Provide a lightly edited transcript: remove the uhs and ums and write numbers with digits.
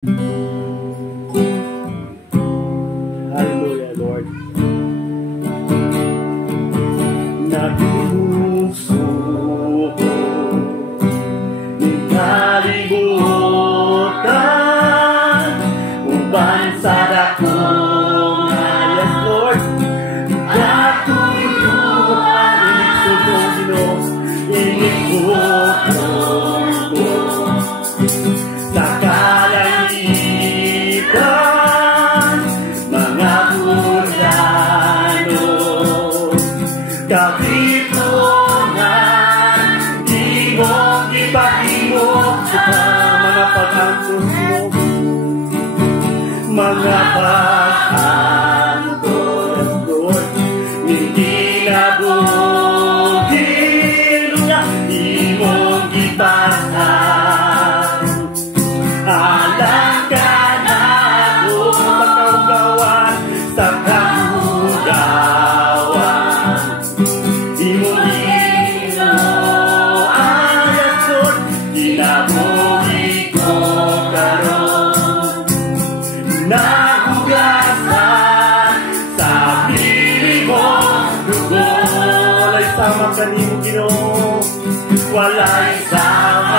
Hallelujah, Lord. Nagpuso ko ng kalibutan uban sa dakong ayas, Lord. Natuyuan iniksunog, iniksunog sa kalangitan, mga bulano, kapitungan, di mong ipahimok sa mga paghantos mo, mga paghantos, Lord, hindi na buhil na di mong ipahan. Alam ka na ako magkaugawan sa kahugawan. Di mo dino ayas, Lord, kinabuhi ko karon. Nahugasan sa piling mo dugo, walay sama kanimo, Ginoo, walay sama